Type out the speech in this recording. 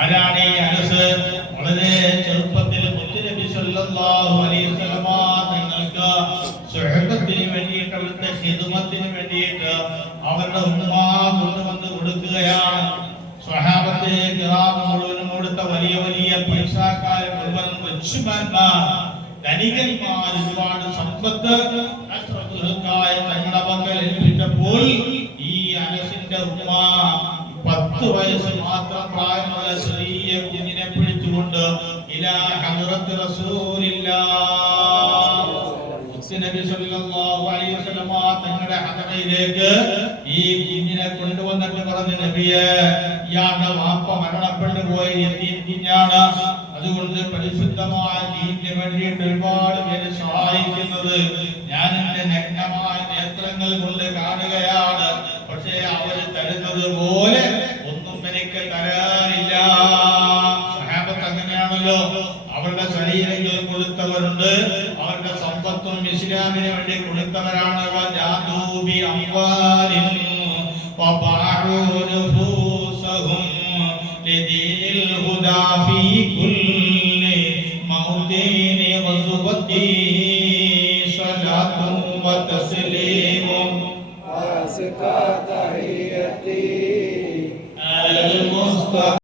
ആരാണ് ഈ അനസ്? വളരെ ചെറുപ്പത്തിൽ മുത്തുനബി സല്ലല്ലാഹു അലൈഹി വസല്ലമ തങ്ങൾക്ക് സ്വഹബത്തിന് വേണ്ടിയിട്ട് അവിടുത്തെ ഖിദ്മത്തിന് വേണ്ടിയിട്ട് അവരുടെ ഉമ്മ കൊണ്ടുവന്ന് കൊടുക്കുകയാണ്. സ്വഹാബത്തെ കിറാം മുഴുവനും കൊടുത്ത വലിയ വലിയ പൈസക്കാരെ മുഴുവൻ ലക്ഷ്മന്മാർ ധനികന്മാർ ഒരുപാട് സമ്പത്ത് രാഷ്ട്രപ്രമുഖരായ തങ്ങളുടെ മക്കൾ ഏൽപ്പിച്ചപ്പോൾ ഈ അനസിന്റെ ഉമ്മ 10 വയസ്സ് മാത്രം പ്രായമുള്ള ചെറിയ കുഞ്ഞിനെ പിടിച്ചുകൊണ്ട് ഇലാ ഹദ്റത്ത് റസൂലില്ലാഹ് നബി സല്ലല്ലാഹു അലൈഹി വസല്ലം തങ്ങളുടെ ഹദ്റയിലേക്ക് ഈ കുഞ്ഞിനെ കൊണ്ടുവന്നിട്ട് പറഞ്ഞു, നബിയേ, ഇയാളുടെ വാപ്പ മരണപ്പെട്ടു പോയ യതീം കുഞ്ഞാണ്. അതുകൊണ്ട് പരിശുദ്ധമായ ദീനിന് വേണ്ടിയിട്ട് ഒരുപാട് പേര് സഹായിക്കുന്നത് ഞാൻ എന്റെ നഗ്നമായ നേത്രങ്ങൾ കൊണ്ട് കാണുകയാണ്. പക്ഷേ അവര് തരുന്നത് പോലെ ഒന്നും എനിക്ക് തരാനില്ല. സഹാബത്ത് അങ്ങനെയാണല്ലോ, അവരുടെ ശരീരങ്ങൾ കൊടുത്തവരുണ്ട്, അവരുടെ സമ്പത്തും ഇസ്ലാമിന് വേണ്ടി കൊടുത്തവരാണ്.